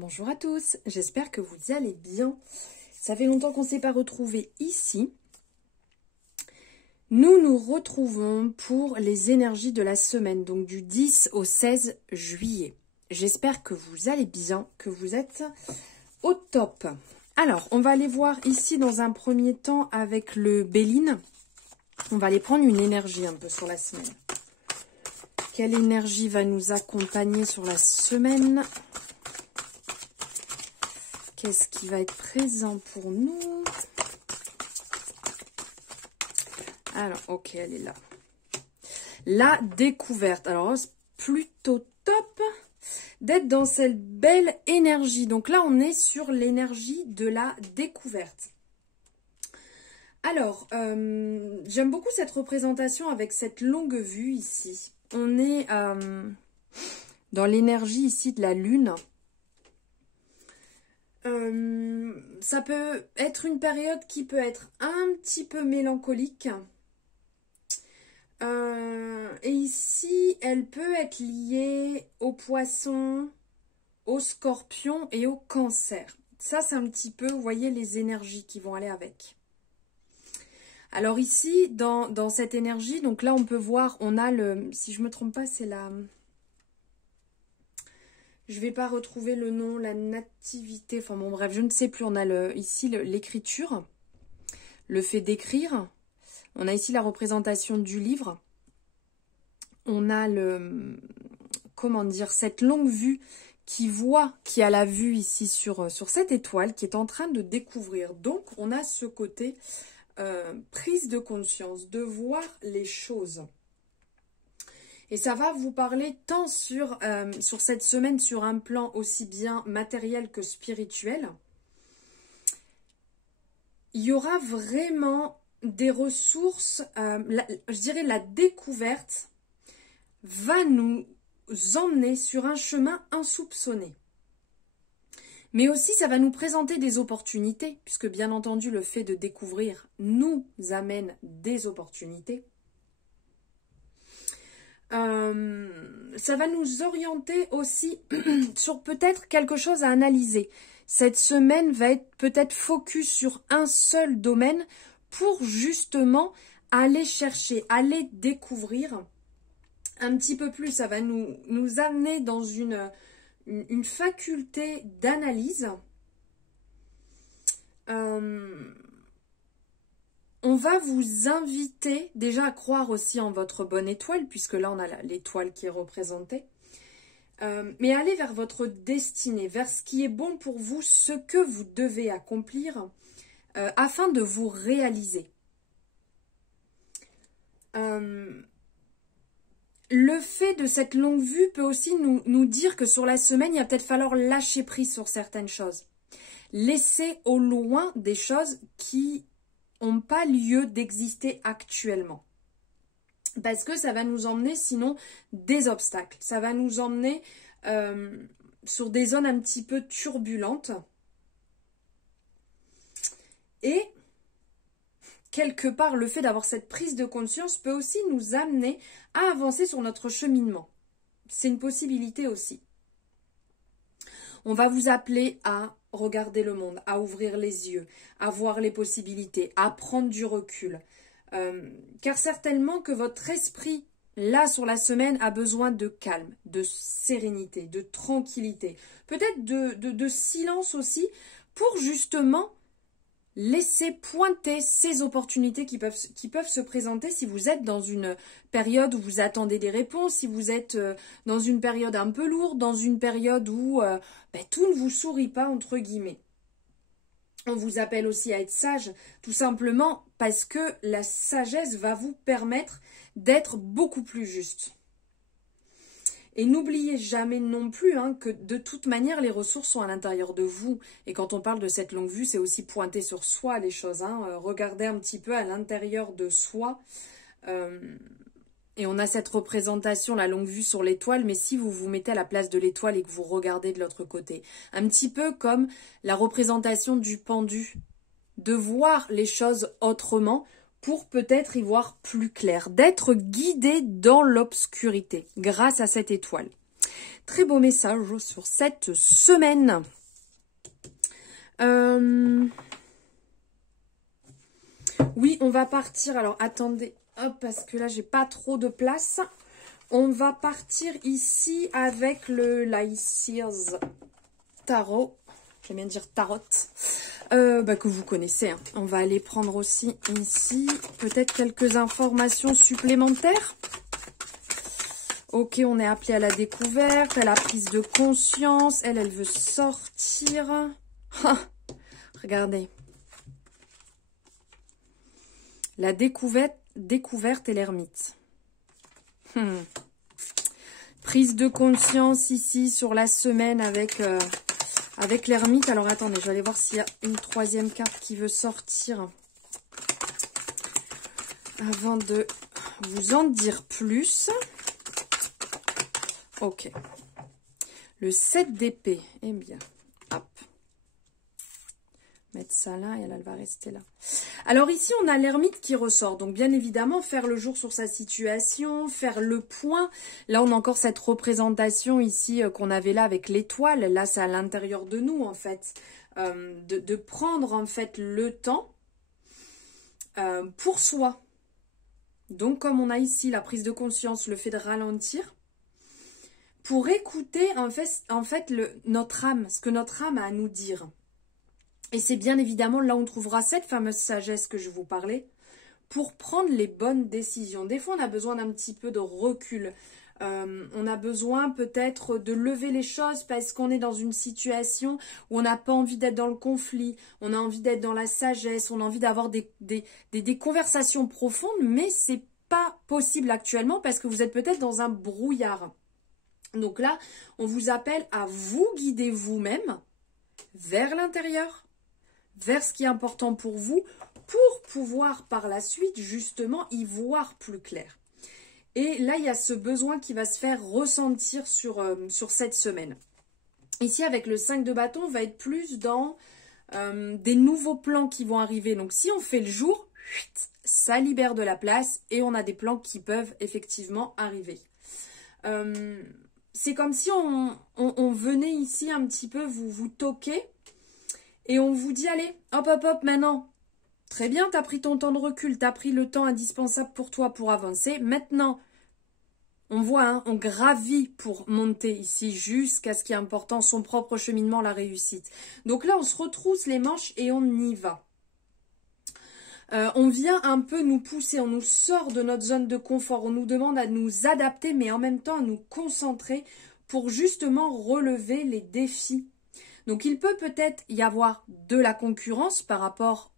Bonjour à tous, j'espère que vous allez bien. Ça fait longtemps qu'on ne s'est pas retrouvés ici. Nous nous retrouvons pour les énergies de la semaine, donc du 10 au 16 juillet. J'espère que vous allez bien, que vous êtes au top. Alors, on va aller voir ici dans un premier temps avec le Béline. On va aller prendre une énergie un peu sur la semaine. Quelle énergie va nous accompagner sur la semaine ? Qu'est-ce qui va être présent pour nous? Alors, ok, elle est là. La découverte. Alors, c'est plutôt top d'être dans cette belle énergie. Donc là, on est sur l'énergie de la découverte. Alors, j'aime beaucoup cette représentation avec cette longue vue ici. On est dans l'énergie ici de la lune. Ça peut être une période qui peut être un petit peu mélancolique. Et ici, elle peut être liée aux poissons, aux scorpions et au cancer. Ça, c'est un petit peu, vous voyez, les énergies qui vont aller avec. Alors ici, dans cette énergie, donc là, on peut voir, on a le, si je ne me trompe pas, c'est la... Je ne vais pas retrouver le nom, la nativité, enfin bon bref, je ne sais plus. On a ici l'écriture, le fait d'écrire. On a ici la représentation du livre. On a comment dire, cette longue vue qui a la vue ici sur cette étoile qui est en train de découvrir. Donc on a ce côté prise de conscience, de voir les choses. Et ça va vous parler tant sur cette semaine, sur un plan aussi bien matériel que spirituel. Il y aura vraiment des ressources, je dirais la découverte va nous emmener sur un chemin insoupçonné. Mais aussi, ça va nous présenter des opportunités, puisque bien entendu, le fait de découvrir nous amène des opportunités. Ça va nous orienter aussi sur peut-être quelque chose à analyser. Cette semaine va être peut-être focus sur un seul domaine pour justement aller chercher, aller découvrir un petit peu plus. Ça va nous amener dans une faculté d'analyse. On va vous inviter déjà à croire aussi en votre bonne étoile, puisque là on a l'étoile qui est représentée. Mais aller vers votre destinée, vers ce qui est bon pour vous, ce que vous devez accomplir afin de vous réaliser. Le fait de cette longue vue peut aussi nous dire que sur la semaine, il va peut-être falloir lâcher prise sur certaines choses. Laisser au loin des choses qui n'ont pas lieu d'exister actuellement. Parce que ça va nous emmener sinon des obstacles. Ça va nous emmener sur des zones un petit peu turbulentes. Et quelque part, le fait d'avoir cette prise de conscience peut aussi nous amener à avancer sur notre cheminement. C'est une possibilité aussi. On va vous appeler à regarder le monde, à ouvrir les yeux, à voir les possibilités, à prendre du recul. Car certainement que votre esprit, là sur la semaine, a besoin de calme, de sérénité, de tranquillité, peut-être de silence aussi, pour justement laisser pointer ces opportunités qui peuvent se présenter si vous êtes dans une période où vous attendez des réponses, si vous êtes dans une période un peu lourde, dans une période où tout ne vous sourit pas, entre guillemets. On vous appelle aussi à être sage, tout simplement parce que la sagesse va vous permettre d'être beaucoup plus juste. Et n'oubliez jamais non plus que de toute manière, les ressources sont à l'intérieur de vous. Et quand on parle de cette longue vue, c'est aussi pointer sur soi les choses. Regardez un petit peu à l'intérieur de soi. Et on a cette représentation, la longue vue sur l'étoile, mais si vous vous mettez à la place de l'étoile et que vous regardez de l'autre côté, un petit peu comme la représentation du pendu, de voir les choses autrement pour peut-être y voir plus clair, d'être guidé dans l'obscurité grâce à cette étoile. très beau message sur cette semaine. Oui, on va partir. Alors, attendez. Hop, parce que là, j'ai pas trop de place. On va partir ici avec le Lyseers Tarot. J'aime bien dire tarot. Que vous connaissez. Hein. On va aller prendre aussi ici peut-être quelques informations supplémentaires. Ok, on est appelé à la découverte, à la prise de conscience. Elle veut sortir. Ah, regardez. La découverte et l'ermite. Prise de conscience ici sur la semaine avec l'ermite. Alors attendez, je vais aller voir s'il y a une troisième carte qui veut sortir. Avant de vous en dire plus. Ok. Le 7 d'épée. Eh bien, hop. Mettre ça là et elle va rester là. Alors ici, on a l'ermite qui ressort. Donc bien évidemment, faire le jour sur sa situation, faire le point. Là, on a encore cette représentation ici qu'on avait là avec l'étoile. Là, c'est à l'intérieur de nous en fait. De prendre en fait le temps pour soi. Donc comme on a ici la prise de conscience, le fait de ralentir. Pour écouter en fait notre âme, ce que notre âme a à nous dire. Et c'est bien évidemment là où on trouvera cette fameuse sagesse que je vous parlais, pour prendre les bonnes décisions. Des fois, on a besoin d'un petit peu de recul. On a besoin peut-être de lever les choses parce qu'on est dans une situation où on n'a pas envie d'être dans le conflit, on a envie d'être dans la sagesse, on a envie d'avoir des conversations profondes, mais c'est pas possible actuellement parce que vous êtes peut-être dans un brouillard. Donc là, on vous appelle à vous guider vous-même vers l'intérieur, vers ce qui est important pour vous, pour pouvoir par la suite justement y voir plus clair. Et là, il y a ce besoin qui va se faire ressentir sur cette semaine. Ici, avec le 5 de bâton, on va être plus dans des nouveaux plans qui vont arriver. Donc, si on fait le jour, ça libère de la place et on a des plans qui peuvent effectivement arriver. C'est comme si on venait ici un petit peu vous toquer et on vous dit, allez, hop, hop, hop, maintenant. Très bien, tu as pris ton temps de recul, tu as pris le temps indispensable pour toi pour avancer. Maintenant, on voit, hein, on gravit pour monter ici jusqu'à ce qui est important, son propre cheminement, la réussite. Donc là, on se retrousse les manches et on y va. On vient un peu nous pousser, on nous sort de notre zone de confort, on nous demande à nous adapter, mais en même temps à nous concentrer pour justement relever les défis. Donc il peut peut-être y avoir de la concurrence par rapport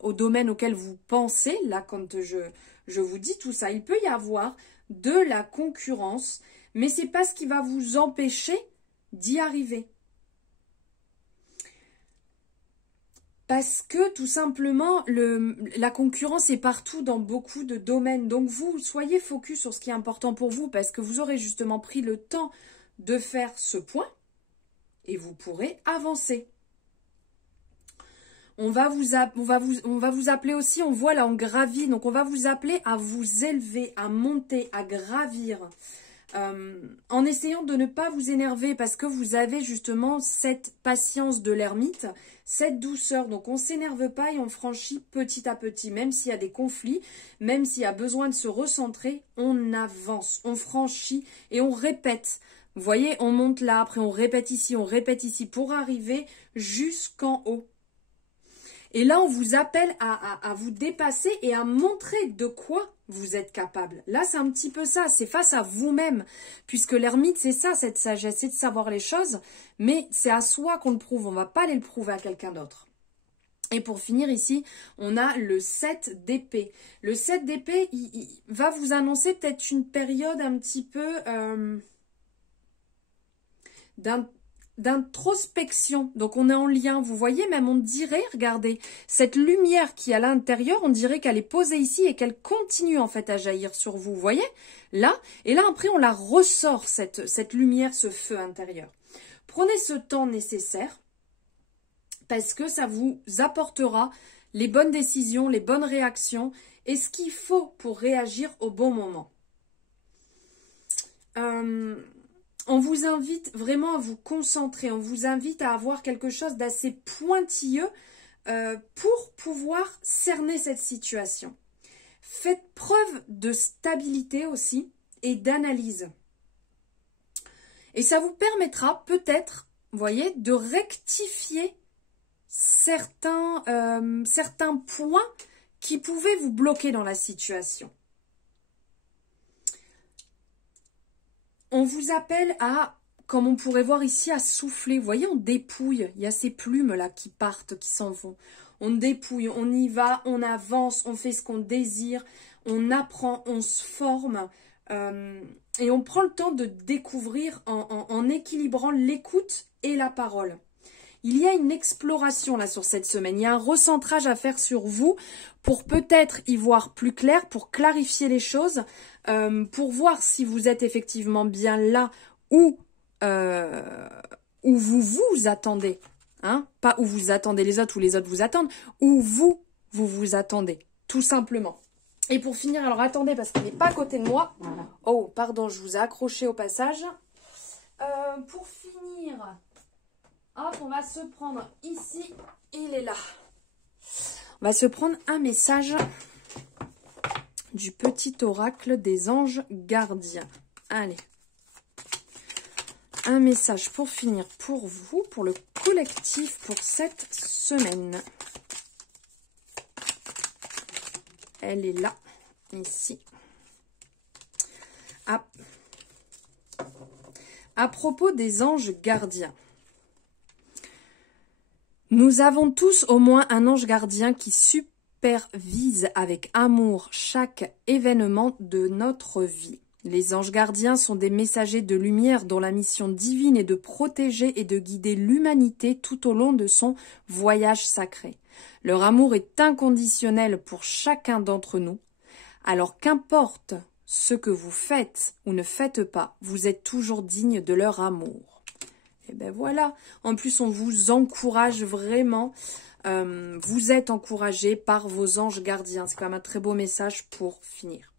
au domaine auquel vous pensez, là quand je vous dis tout ça, il peut y avoir de la concurrence, mais c'est pas ce qui va vous empêcher d'y arriver. Parce que tout simplement, la concurrence est partout dans beaucoup de domaines. Donc vous, soyez focus sur ce qui est important pour vous parce que vous aurez justement pris le temps de faire ce point et vous pourrez avancer. On va vous appeler aussi, on voit là, on gravit. Donc on va vous appeler à vous élever, à monter, à gravir. En essayant de ne pas vous énerver parce que vous avez justement cette patience de l'ermite, cette douceur. Donc on ne s'énerve pas et on franchit petit à petit. Même s'il y a des conflits, même s'il y a besoin de se recentrer, on avance, on franchit et on répète. Vous voyez, on monte là, après on répète ici pour arriver jusqu'en haut. Et là, on vous appelle à vous dépasser et à montrer de quoi vous êtes capable. Là, c'est un petit peu ça, c'est face à vous-même. Puisque l'ermite, c'est ça, cette sagesse, c'est de savoir les choses. Mais c'est à soi qu'on le prouve, on ne va pas aller le prouver à quelqu'un d'autre. Et pour finir ici, on a le 7 d'épée. Le 7 d'épée, il va vous annoncer peut-être une période un petit peu d'introspection. Donc on est en lien, vous voyez, même on dirait, regardez, cette lumière qui est à l'intérieur, on dirait qu'elle est posée ici et qu'elle continue en fait à jaillir sur vous, vous voyez, là, et là après on la ressort, cette lumière, ce feu intérieur. Prenez ce temps nécessaire parce que ça vous apportera les bonnes décisions, les bonnes réactions et ce qu'il faut pour réagir au bon moment. On vous invite vraiment à vous concentrer, on vous invite à avoir quelque chose d'assez pointilleux pour pouvoir cerner cette situation. Faites preuve de stabilité aussi et d'analyse. Et ça vous permettra peut-être, vous voyez, de rectifier certains points qui pouvaient vous bloquer dans la situation. On vous appelle à, comme on pourrait voir ici, à souffler. Vous voyez, on dépouille. Il y a ces plumes là qui partent, qui s'en vont. On dépouille, on y va, on avance, on fait ce qu'on désire, on apprend, on se forme. Et on prend le temps de découvrir en équilibrant l'écoute et la parole. Il y a une exploration là sur cette semaine. Il y a un recentrage à faire sur vous pour peut-être y voir plus clair, pour clarifier les choses, pour voir si vous êtes effectivement bien là où vous vous attendez. Hein, pas où vous attendez les autres ou les autres vous attendent, où vous attendez, tout simplement. Et pour finir, alors attendez parce qu'il n'est pas à côté de moi. Oh, pardon, je vous ai accroché au passage. Pour finir, hop, on va se prendre ici, il est là. On va se prendre un message du petit oracle des anges gardiens. Allez. Un message pour finir pour vous, pour le collectif, pour cette semaine. Elle est là, ici. À propos des anges gardiens. Nous avons tous au moins un ange gardien qui supervise avec amour chaque événement de notre vie. Les anges gardiens sont des messagers de lumière dont la mission divine est de protéger et de guider l'humanité tout au long de son voyage sacré. Leur amour est inconditionnel pour chacun d'entre nous. Alors qu'importe ce que vous faites ou ne faites pas, vous êtes toujours digne de leur amour. Et ben voilà, en plus on vous encourage vraiment, vous êtes encouragés par vos anges gardiens. C'est quand même un très beau message pour finir.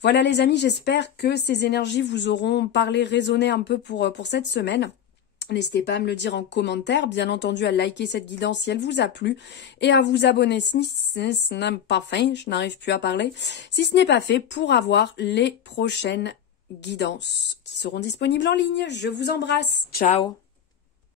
Voilà les amis, j'espère que ces énergies vous auront parlé, résonné un peu pour cette semaine. N'hésitez pas à me le dire en commentaire, bien entendu à liker cette guidance si elle vous a plu et à vous abonner si ce n'est pas fait, je n'arrive plus à parler, si ce n'est pas fait pour avoir les prochaines guidances qui seront disponibles en ligne. Je vous embrasse, ciao.